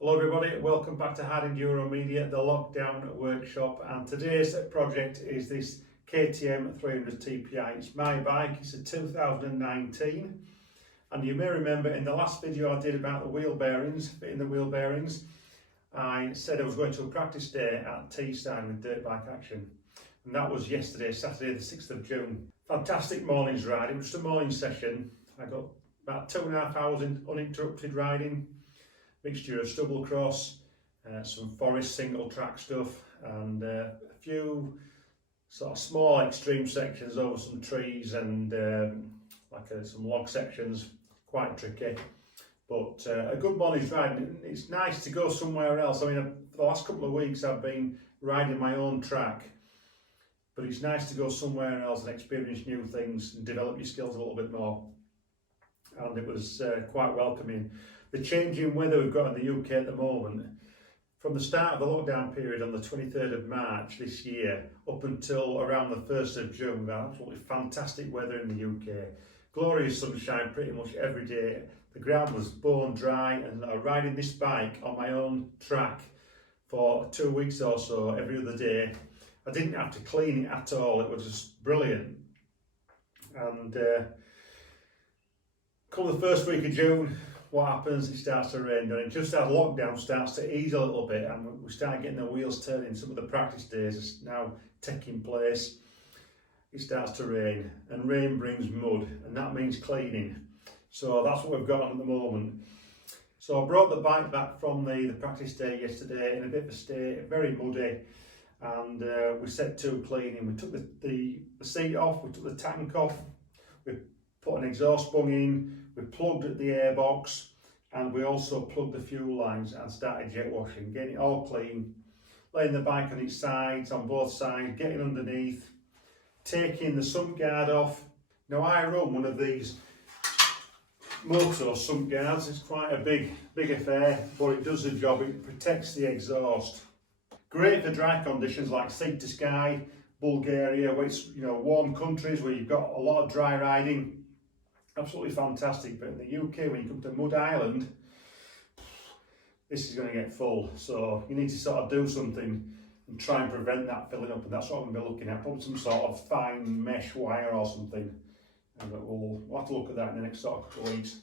Hello everybody, welcome back to Hard Enduro Media, the lockdown workshop, and today's project is this KTM 300 TPI. It's my bike, it's a 2019, and you may remember in the last video I did about the wheel bearings, fitting the wheel bearings, I said I was going to a practice day at Teesside with Dirt Bike Action, and that was yesterday, Saturday the 6th of June. Fantastic morning's ride, it was just a morning session. I got about 2.5 hours in uninterrupted riding. Mixture of stubble cross, some forest single track stuff, and a few sort of small extreme sections over some trees and some log sections, quite tricky. But a good morning's ride. It's nice to go somewhere else. I mean, for the last couple of weeks I've been riding my own track, but it's nice to go somewhere else and experience new things and develop your skills a little bit more. And it was quite welcoming. The changing weather we've got in the UK at the moment, from the start of the lockdown period on the 23rd of March this year up until around the 1st of June, we've had absolutely fantastic weather in the UK. Glorious sunshine pretty much every day. The ground was bone dry, and riding this bike on my own track for 2 weeks or so every other day, I didn't have to clean it at all. It was just brilliant. And come the first week of June, what happens? It starts to rain, and just as lockdown starts to ease a little bit and we start getting the wheels turning, some of the practice days are now taking place, it starts to rain, and rain brings mud, and that means cleaning. So that's what we've got on at the moment. So I brought the bike back from the practice day yesterday in a bit of a state, very muddy, and we set to cleaning. We took the seat off, we took the tank off, we put an exhaust bung in, we plugged the airbox, and we also plugged the fuel lines and started jet washing, getting it all clean, laying the bike on its sides, on both sides, getting underneath, taking the sump guard off. Now I run one of these motor sump guards. It's quite a big affair, but it does the job. It protects the exhaust. Great for dry conditions like sea to sky, Bulgaria, where it's warm countries where you've got a lot of dry riding. Absolutely fantastic. But in the UK, when you come to Mud Island, this is going to get full. So you need to sort of do something and try and prevent that filling up. And that's what I'm going to be looking at. Probably some sort of fine mesh wire or something. And we'll have to look at that in the next sort of couple of weeks.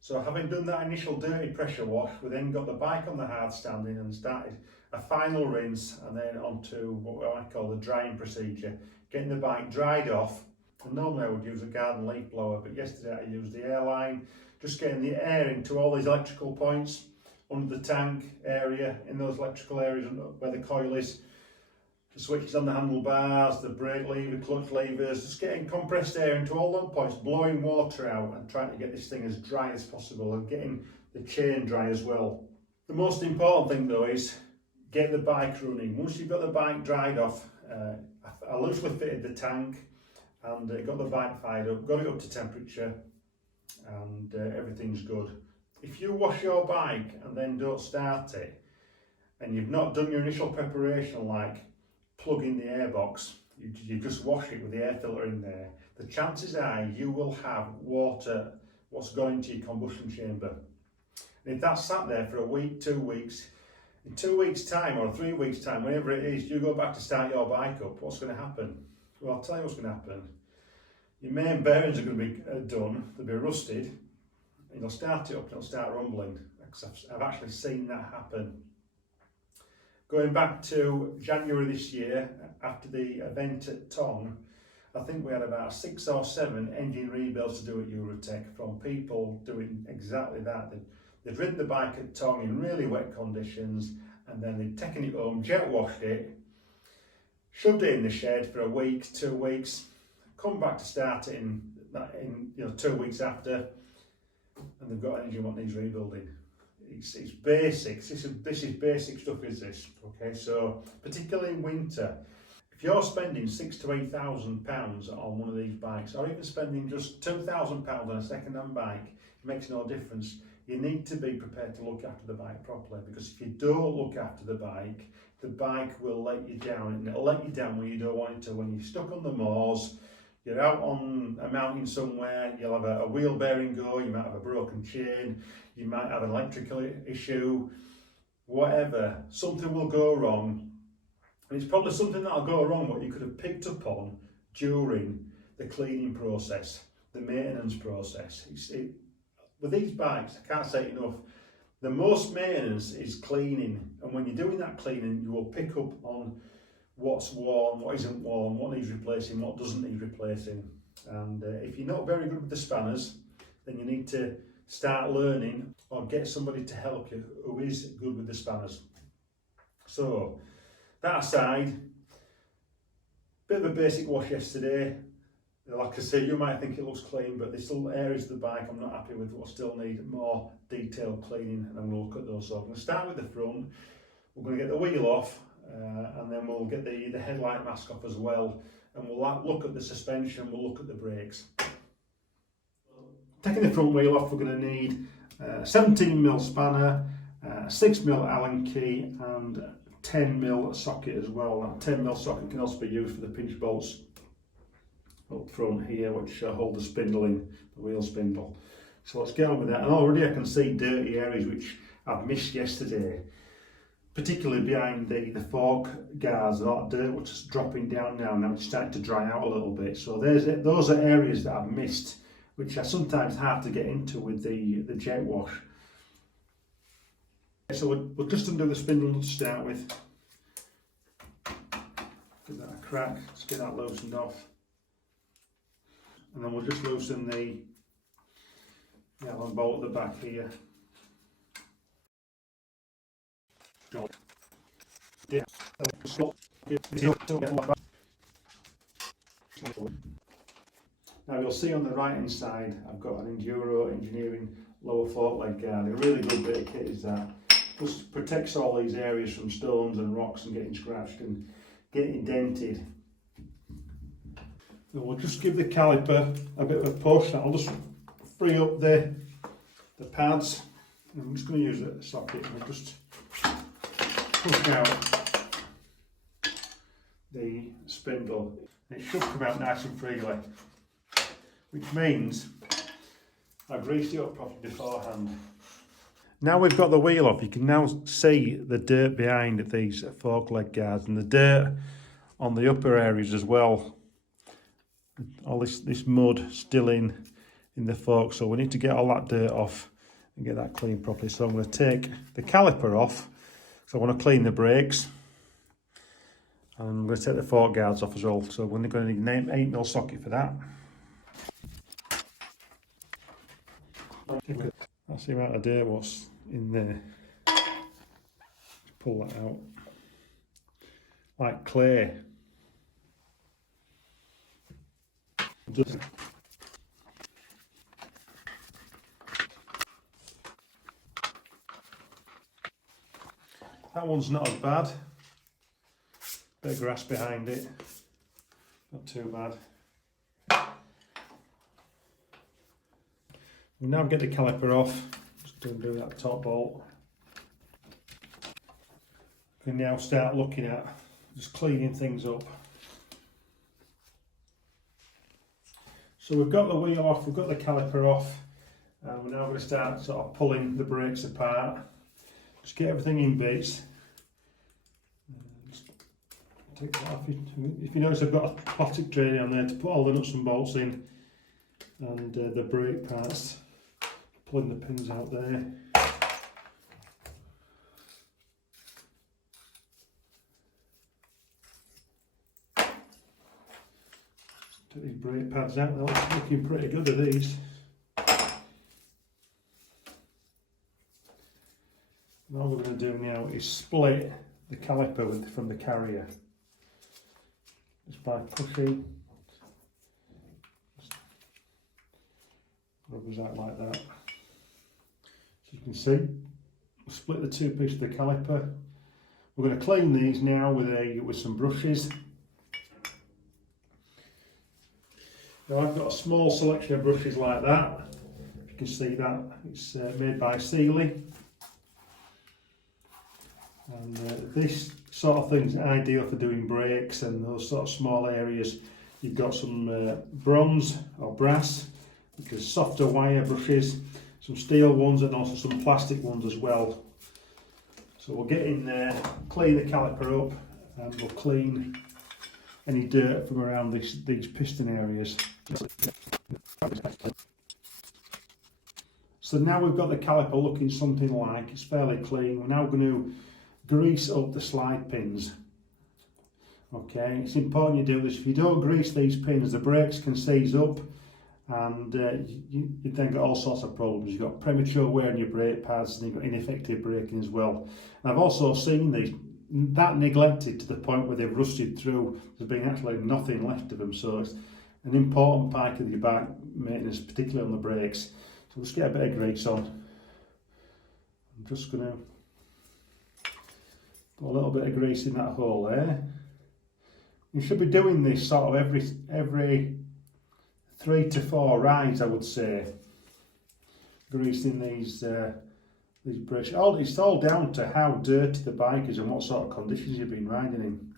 So having done that initial dirty pressure wash, we then got the bike on the hard standing and started a final rinse, and then onto what I call the drying procedure. Getting the bike dried off. And normally I would use a garden leaf blower, but yesterday I used the airline, just getting the air into all these electrical points under the tank area, in those electrical areas where the coil is, the switches on the handlebars, the brake lever, clutch levers, just getting compressed air into all those points, blowing water out and trying to get this thing as dry as possible and getting the chain dry as well. The most important thing though is get the bike running. Once you've got the bike dried off, I loosely fitted the tank and got the bike fired up, got it up to temperature, and everything's good. If you wash your bike and then don't start it, and you've not done your initial preparation like plugging the airbox, you just wash it with the air filter in there, the chances are you will have water what's going into your combustion chamber. And if that's sat there for a week, 2 weeks, in 2 weeks time or 3 weeks time, whenever it is, you go back to start your bike up, what's going to happen? Well, I'll tell you what's going to happen. Your main bearings are going to be done, they'll be rusted, and you'll start it up and it'll start rumbling. I've actually seen that happen. Going back to January this year, after the event at Tong, I think we had about 6 or 7 engine rebuilds to do at Eurotech from people doing exactly that. They'd ridden the bike at Tong in really wet conditions, and then they'd taken it home, jet washed it, shoved it in the shed for a week, 2 weeks, come back to start it in 2 weeks after, and they've got an engine what needs rebuilding. It's basics. This is basic stuff, is this? Okay, so particularly in winter, if you're spending £6,000 to £8,000 on one of these bikes, or even spending just £2,000 on a second-hand bike, it makes no difference. You need to be prepared to look after the bike properly, because if you don't look after the bike will let you down, and it'll let you down when you don't want it to. When you're stuck on the moors, you're out on a mountain somewhere, you'll have a wheel bearing go, you might have a broken chain, you might have an electrical issue, whatever, something will go wrong. And it's probably something that'll go wrong what you could have picked up on during the cleaning process, the maintenance process. With these bikes, I can't say it enough, the most maintenance is cleaning, and when you're doing that cleaning, you will pick up on what's worn, what isn't worn, what needs replacing, what doesn't need replacing. And if you're not very good with the spanners, then you need to start learning or get somebody to help you who is good with the spanners. So that aside, bit of a basic wash yesterday. Like I say, you might think it looks clean, but there's still areas of the bike I'm not happy with, what still need more detailed cleaning, and I'm going to look at those. So I'm going to start with the front. We're going to get the wheel off, and then we'll get the headlight mask off as well, and we'll look at the suspension, we'll look at the brakes. Taking the front wheel off, we're going to need 17mm spanner, 6mm Allen key, and 10mm socket as well. That 10mm socket can also be used for the pinch bolts up front here, which hold the spindle in, the wheel spindle. So let's get on with that. And already I can see dirty areas which I've missed yesterday, particularly behind the fork guards. A lot of dirt which is dropping down now it's starting to dry out a little bit. So those are areas that I've missed, which are sometimes hard to get into with the jet wash. So we'll just undo the spindle to start with. Give that a crack, let's get that loosened off. And then we'll just loosen the Allen bolt at the back here. Now you'll see on the right hand side I've got an Enduro Engineering lower fork leg guard. A really good bit of kit is that. Just protects all these areas from stones and rocks and getting scratched and getting dented. So we'll just give the caliper a bit of a push. That'll just free up the pads. I'm just going to use the socket and just push out the spindle. It should come out nice and freely, which means I greased it up properly beforehand. Now we've got the wheel off, you can now see the dirt behind these fork leg guards and the dirt on the upper areas as well. All this mud still in the fork, so we need to get all that dirt off and get that cleaned properly. So I'm going to take the caliper off, so I want to clean the brakes, and I'm going to take the fork guards off as well. So we're going to need an 8mm socket for that. That's the amount of dirt what's in there. Just pull that out like clay. That one's not as bad. Bit of grass behind it, not too bad. We'll now get the caliper off. Just undo that top bolt. We can now start looking at just cleaning things up. So we've got the wheel off, we've got the caliper off, and we're now going to start sort of pulling the brakes apart. Just get everything in bits. Just take that off. If you notice, I've got a plastic tray on there to put all the nuts and bolts in, and the brake parts. Pulling the pins out there. Take these brake pads out, they're looking pretty good at these. And all we're going to do now is split the caliper from the carrier. Just by pushing. Rubbers out like that. you can see, split the two pieces of the caliper. We're going to clean these now with some brushes. Now I've got a small selection of brushes like that. You can see that it's made by Sealy. And this sort of thing is ideal for doing brakes and those sort of small areas. You've got some bronze or brass, because softer wire brushes, some steel ones and also some plastic ones as well. So we'll get in there, clean the caliper up, and we'll clean any dirt from around these piston areas. So now we've got the caliper looking something like, it's fairly clean. We're now going to grease up the slide pins. Okay, it's important you do this. If you don't grease these pins, the brakes can seize up, and you then get all sorts of problems. You've got premature wear in your brake pads, and you've got ineffective braking as well. And I've also seen these that neglected to the point where they've rusted through. There's been actually nothing left of them, so it's an important part of your bike maintenance, particularly on the brakes. So let's get a bit of grease on. I'm just going to put a little bit of grease in that hole there. You should be doing this sort of every 3 to 4 rides, I would say. Greasing these brushes. It's all down to how dirty the bike is and what sort of conditions you've been riding in.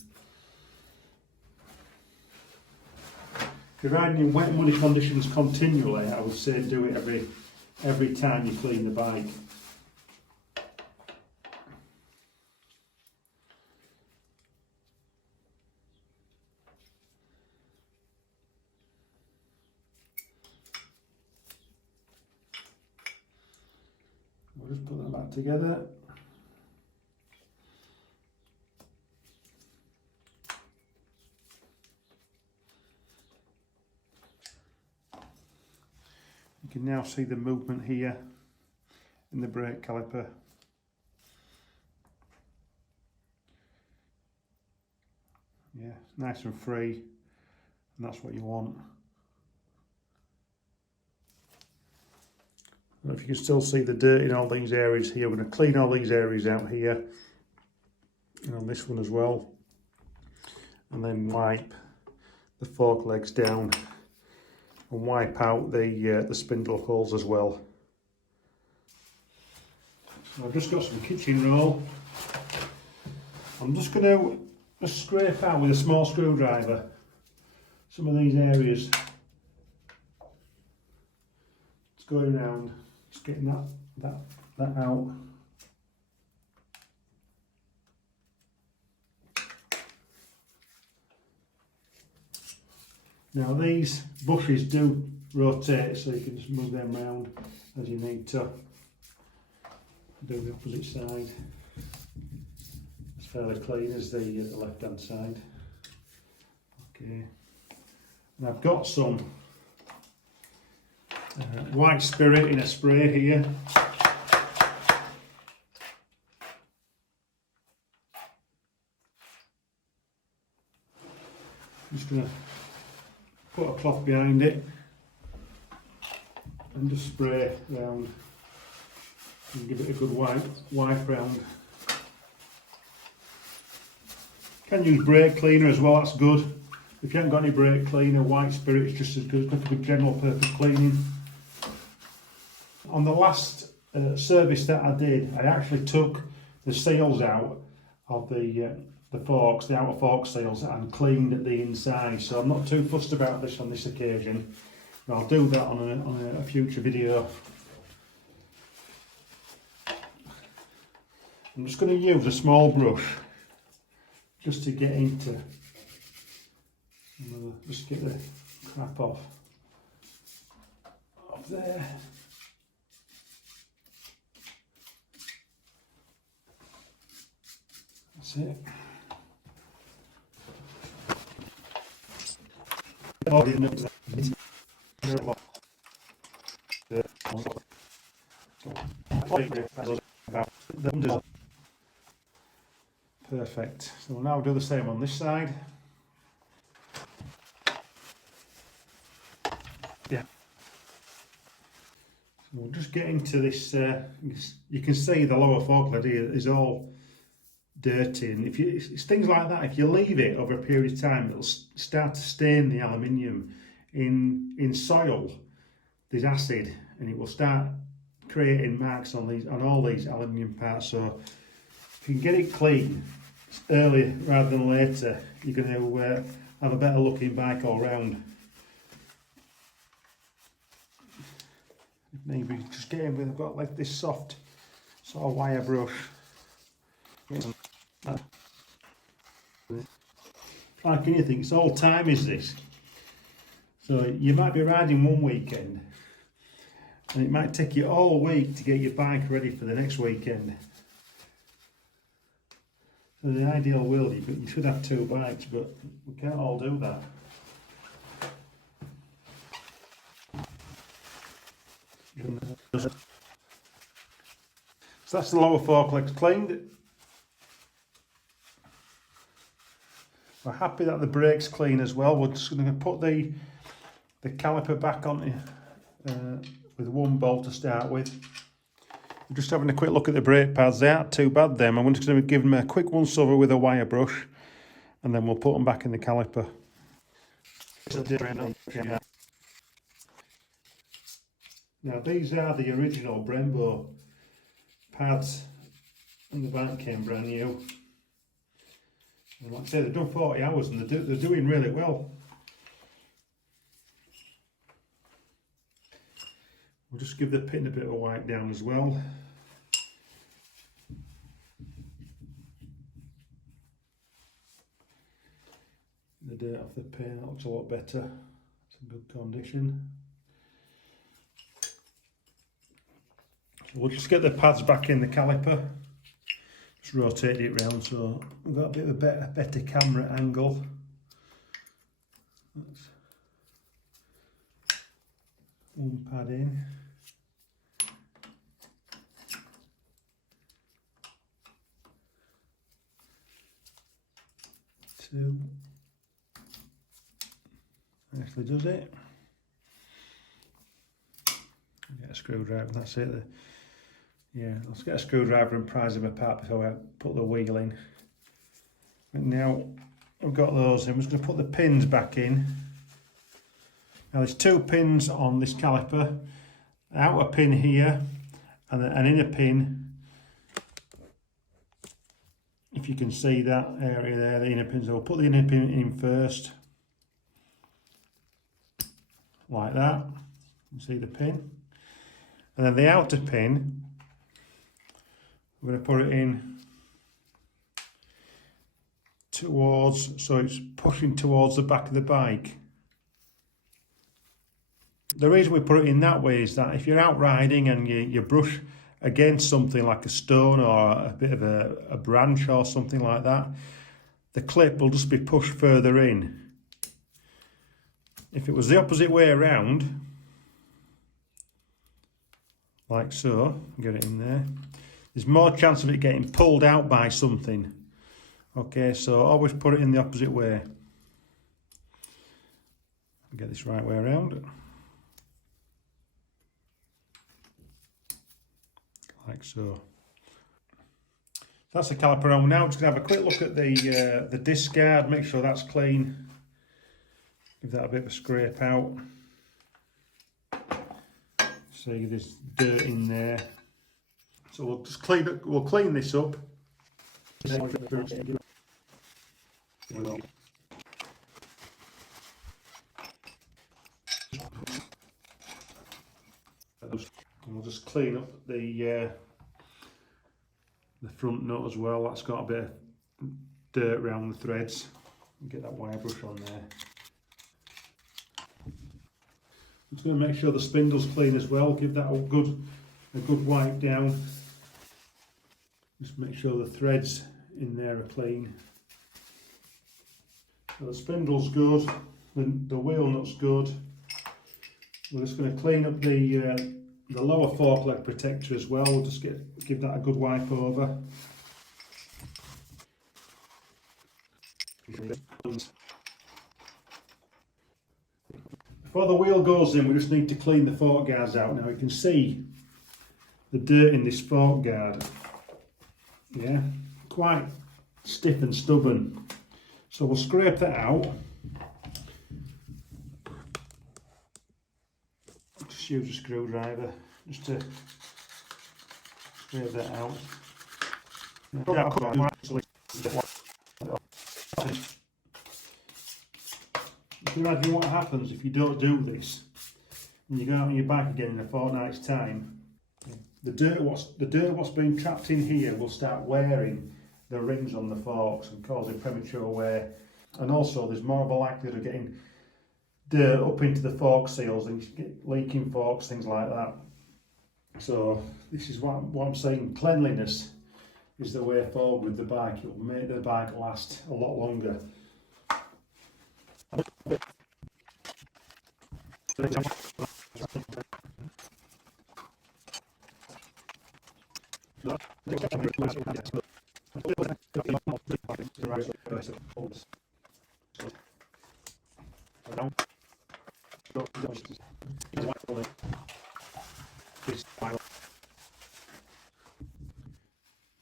If you're riding in wet, muddy conditions continually, I would say do it every time you clean the bike. We'll just put that back together. You can now see the movement here in the brake caliper. Yeah, nice and free, and that's what you want. If you can still see the dirt in all these areas here, we're going to clean all these areas out here and on this one as well, and then wipe the fork legs down and wipe out the spindle holes as well. So I've just got some kitchen roll. I'm just going to scrape out with a small screwdriver some of these areas. It's going around. Just getting that out. Now these bushes do rotate, so you can just move them around as you need to. Do the opposite side. It's fairly clean as the left hand side. Okay. And I've got some white spirit in a spray here. I'm just going to put a cloth behind it and just spray around and give it a good wipe round. Can use brake cleaner as well, that's good. If you haven't got any brake cleaner, white spirit is just as good. It's good for general purpose cleaning. On the last service that I did, I actually took the seals out of the forks, the outer fork seals, and cleaned the inside. So I'm not too fussed about this on this occasion. But I'll do that on a future video. I'm just going to use a small brush just to get into, just get the crap off there. That's it. Perfect. So we'll now do the same on this side. Yeah. So we'll just get into this, you can see the lower fork lid here is all dirty, and if you, it's things like that, if you leave it over a period of time, it'll start to stain the aluminium. In soil, there's acid, and it will start creating marks on all these aluminium parts. So if you can get it clean early rather than later, you're going to have a better looking bike all round. Maybe just get in with, I've got like this soft sort of wire brush. Like anything, it's all time is this. So you might be riding one weekend and it might take you all week to get your bike ready for the next weekend. So in the ideal world, you should have two bikes, but we can't all do that. So that's the lower fork legs cleaned. We're happy that the brake's clean as well. We're just going to put the caliper back on with one bolt to start with. We're just having a quick look at the brake pads. They aren't too bad them. I'm just going to give them a quick once over with a wire brush, and then we'll put them back in the caliper. Now these are the original Brembo pads, and the bike came brand new. And like I say, they've done 40 hours and they're doing really well. We'll just give the pin a bit of a wipe down as well. The dirt off the pin, that looks a lot better. It's in good condition. So we'll just get the pads back in the caliper. Just rotate it round so we've got a bit of a better camera angle. That's one pad in. Two. Actually does it. Get a screwdriver, that's it. Yeah, let's get a screwdriver and prise them apart before I put the wheel in. And now we've got those in, I'm just going to put the pins back in. Now there's two pins on this caliper, an outer pin here and an inner pin. If you can see that area there, the inner pins, so we'll put the inner pin in first. Like that, you see the pin. And then the outer pin, we're going to put it in towards, so it's pushing towards the back of the bike. The reason we put it in that way is that if you're out riding and you brush against something like a stone or a bit of a branch or something like that, the clip will just be pushed further in. If it was the opposite way around, like so, get it in there, there's more chance of it getting pulled out by something. Okay, so always put it in the opposite way. Get this right way around. Like so. That's the caliper on. Now I'm just going to have a quick look at the disc guard, make sure that's clean. Give that a bit of a scrape out. See, there's dirt in there. So we'll just clean this up. And we'll just clean up the front nut as well. That's got a bit of dirt around the threads. Get that wire brush on there. I'm just going to make sure the spindle's clean as well. Give that a good wipe down. Just make sure the threads in there are clean. So the spindle's good, the wheel nut's good. We're just going to clean up the lower fork leg protector as well. We'll just give that a good wipe over. Before the wheel goes in, we just need to clean the fork guards out. Now you can see the dirt in this fork guard. Yeah, quite stiff and stubborn. So we'll scrape that out. Just use a screwdriver just to scrape that out. You can imagine what happens if you don't do this and you go out on your bike again in a fortnight's time. The dirt what's been trapped in here will start wearing the rings on the forks and causing premature wear. And also there's more of a likelihood of getting dirt up into the fork seals and leaking forks, things like that. So this is what I'm saying, cleanliness is the way forward with the bike. It will make the bike last a lot longer.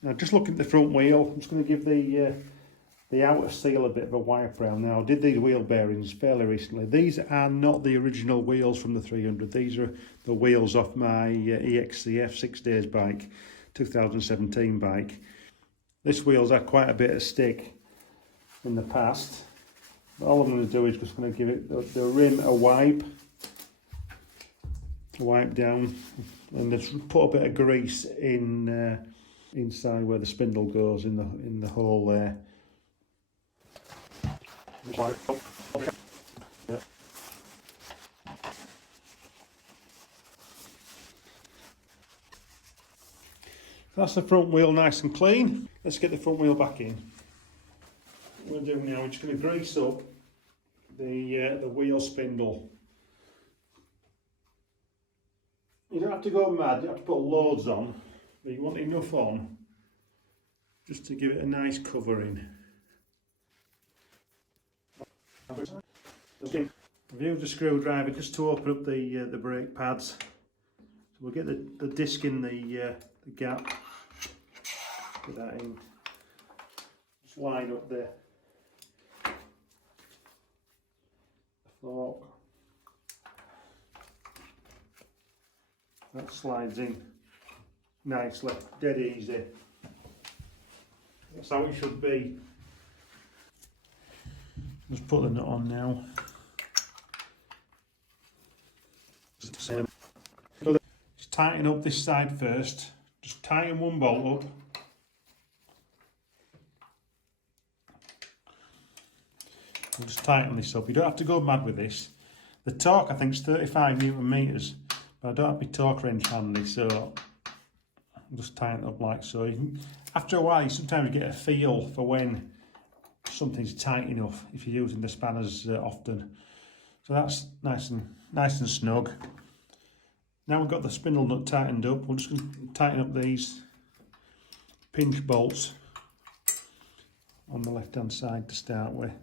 Now, just looking at the front wheel, I'm just going to give the outer seal a bit of a wipe around. Now, I did these wheel bearings fairly recently. These are not the original wheels from the 300. These are the wheels off my EXCF 6 days bike, 2017 bike. This wheel's had quite a bit of stick in the past. But all I'm going to do is just going to give it the rim a wipe down, and just put a bit of grease in inside where the spindle goes in the hole there. Yeah. That's the front wheel nice and clean. Let's get the front wheel back in. What we're doing now, we're just going to grease up the wheel spindle. You don't have to go mad, you don't have to put loads on, but you want enough on just to give it a nice covering. I've used a screwdriver just to open up the brake pads. So we'll get the disc in the gap. Put that in. Just line up the fork. That slides in nicely, dead easy. That's how it should be. Just put the nut on now. Just tighten up this side first. Just tighten one bolt up. And just tighten this up. You don't have to go mad with this. The torque I think is 35 Newton meters, but I don't have my torque wrench handy, so I'll just tighten it up like so. After a while, you sometimes get a feel for when something's tight enough if you're using the spanners often. So that's nice and snug. Now we've got the spindle nut tightened up, we're just going to tighten up these pinch bolts on the left hand side to start with.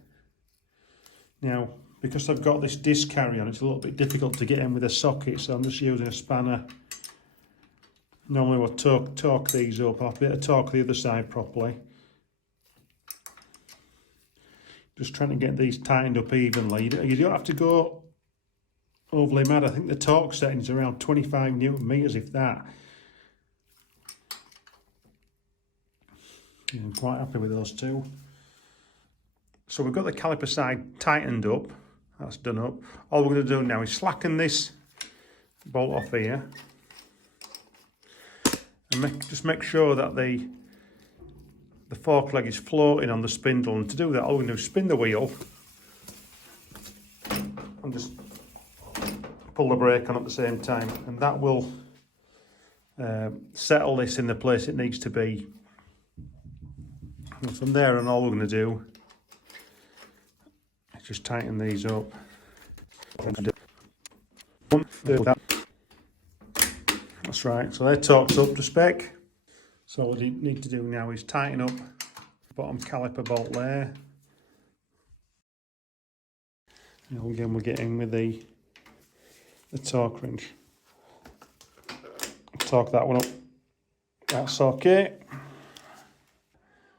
Now, because I've got this disc carry on, it's a little bit difficult to get in with a socket, so I'm just using a spanner. Normally we'll torque these up, I'll be able to torque the other side properly. Just trying to get these tightened up evenly. You don't have to go overly mad. I think the torque setting's around 25 Newton meters, if that. Yeah, I'm quite happy with those two. So we've got the caliper side tightened up. That's done up. All we're going to do now is slacken this bolt off here. And just make sure that the fork leg is floating on the spindle, and to do that all we're going to do is spin the wheel and just pull the brake on at the same time, and that will settle this in the place it needs to be. And from there on, all we're going to do is just tighten these up. That's right, so they're torqued up to spec. So what we need to do now is tighten up the bottom caliper bolt there. And again, we're getting with the torque wrench. Torque that one up That's okay.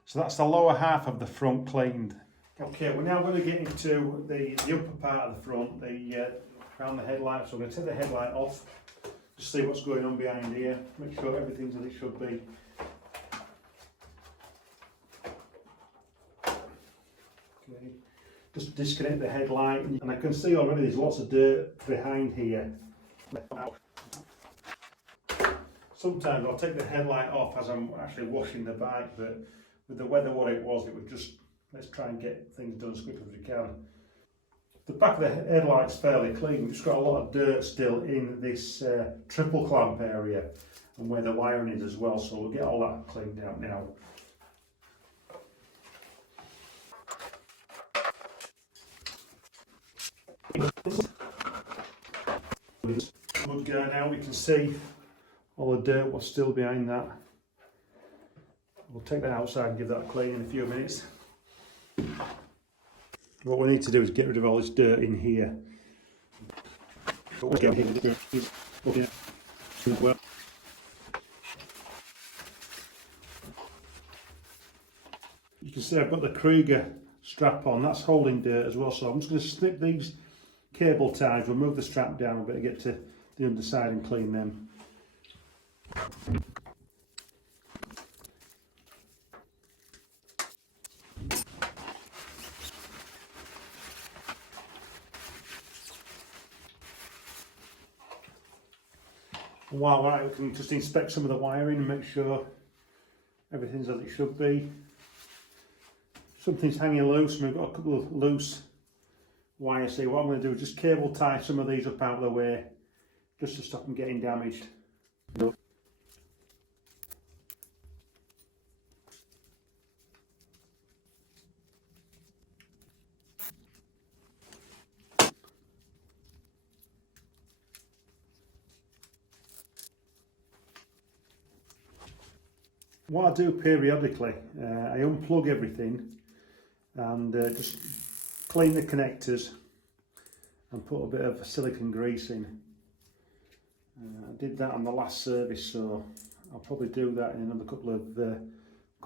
So that's the lower half of the front cleaned. Okay, we're now going to get into the upper part of the front, around the headlight. So we're going to take the headlight off, just see what's going on behind here, make sure everything's as it should be. Okay, just disconnect the headlight, and I can see already there's lots of dirt behind here. Sometimes I'll take the headlight off as I'm actually washing the bike, but with the weather what it was just, let's try and get things done as quick as we can. The back of the headlight's fairly clean. We've just got a lot of dirt still in this triple clamp area and where the wiring is as well, so we'll get all that cleaned out now. Mudguard now, we can see all the dirt was still behind that. We'll take that outside and give that a clean in a few minutes. What we need to do is get rid of all this dirt in here. You can see I've got the Krieger strap on, that's holding dirt as well, so I'm just going to snip these cable ties, remove the strap down a bit to get to the underside and clean them. While we're at it, we can just inspect some of the wiring and make sure everything's as it should be. Something's hanging loose, and we've got a couple of loose wires here. What I'm going to do is just cable tie some of these up out of the way, just to stop them getting damaged. What I do periodically, I unplug everything and just clean the connectors and put a bit of silicone grease in. I did that on the last service, so I'll probably do that in another couple of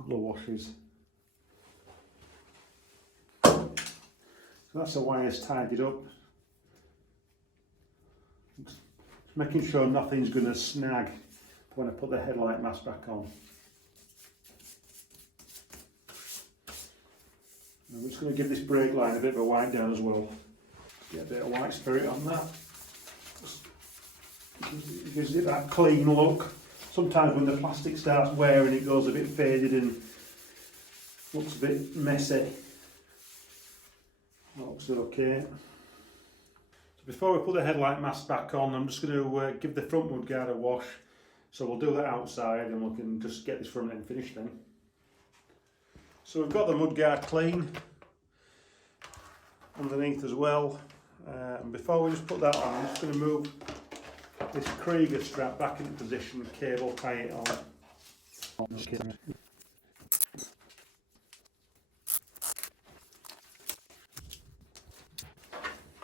washes. So that's the wires tidied up. Just making sure nothing's going to snag when I put the headlight mask back on. I'm just going to give this brake line a bit of a wipe down as well. Get a bit of white spirit on that. It gives it that clean look. Sometimes when the plastic starts wearing, it goes a bit faded and looks a bit messy. Looks okay. So before we put the headlight mask back on, I'm just going to give the front mudguard a wash. So we'll do that outside and we can just get this front end finished then. So we've got the mudguard clean underneath as well, and before we just put that on, I'm just going to move this Krieger strap back into position, cable tie it on. Okay.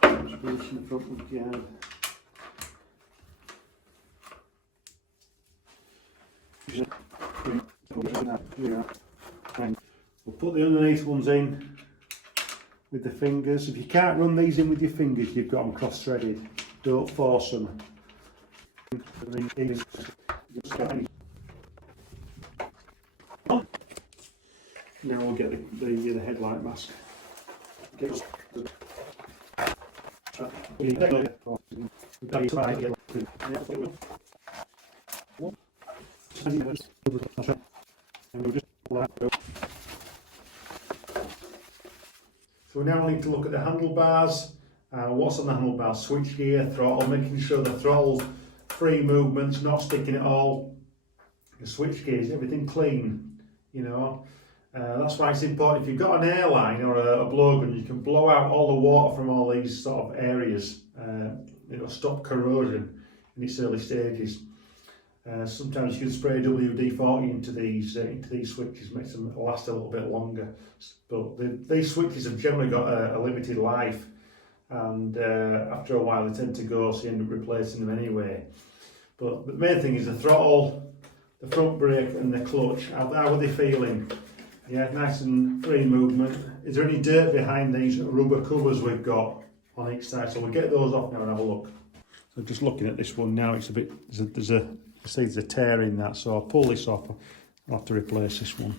Just loosen the front mudguard. We'll put the underneath ones in with the fingers. If you can't run these in with your fingers, you've got them cross-threaded. Don't force them. Now we'll get the headlight mask. So we now need to look at the handlebars, what's on the handlebars, switch gear, throttle, making sure the throttle's free movements, not sticking at all. The switch gears, everything clean, you know. That's why it's important, if you've got an airline or a blowgun, you can blow out all the water from all these sort of areas. It'll stop corrosion in its early stages. Sometimes you can spray WD-40 into these switches, makes them last a little bit longer. But these switches have generally got a limited life, and after a while they tend to go, so you end up replacing them anyway. But the main thing is the throttle, the front brake and the clutch. How are they feeling? Yeah, nice and free movement. Is there any dirt behind these rubber covers we've got on each side? So we'll get those off now and have a look. So just looking at this one now, it's a bit, there's a tear in that, so I'll pull this off. I'll have to replace this one.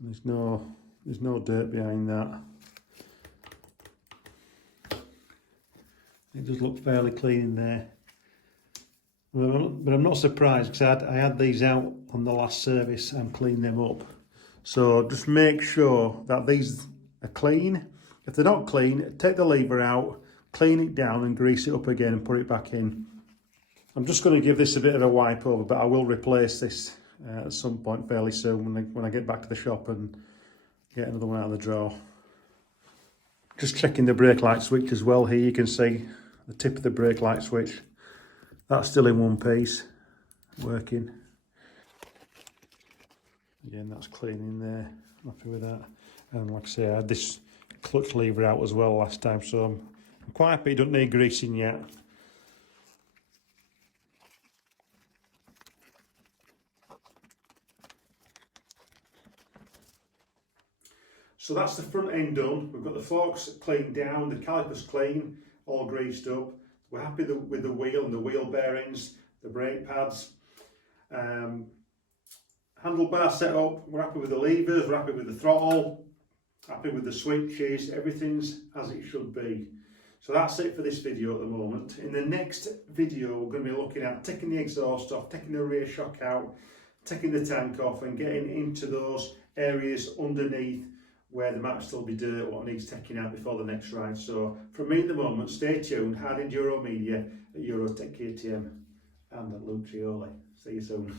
There's no dirt behind that. It does look fairly clean in there. But I'm not surprised because I had these out on the last service and cleaned them up. So just make sure that these are clean. If they're not clean, take the lever out, clean it down and grease it up again and put it back in. I'm just going to give this a bit of a wipe over, but I will replace this at some point fairly soon when I get back to the shop and get another one out of the drawer. Just checking the brake light switch as well. Here you can see the tip of the brake light switch. That's still in one piece, working. Again, that's clean in there, I'm happy with that. And like I say, I had this clutch lever out as well last time, so I'm quite happy it doesn't need greasing yet. So that's the front end done. We've got the forks cleaned down, the calipers clean, all greased up. We're happy with the wheel and the wheel bearings, the brake pads. Handlebar set up, we're happy with the levers, we're happy with the throttle, happy with the switches, everything's as it should be. So that's it for this video at the moment. In the next video we're going to be looking at taking the exhaust off, taking the rear shock out, taking the tank off and getting into those areas underneath where there might still be dirt, what needs taking out before the next ride. So from me at the moment, stay tuned, Hard Enduro Media at Eurotech KTM and at Luke Trioli. See you soon.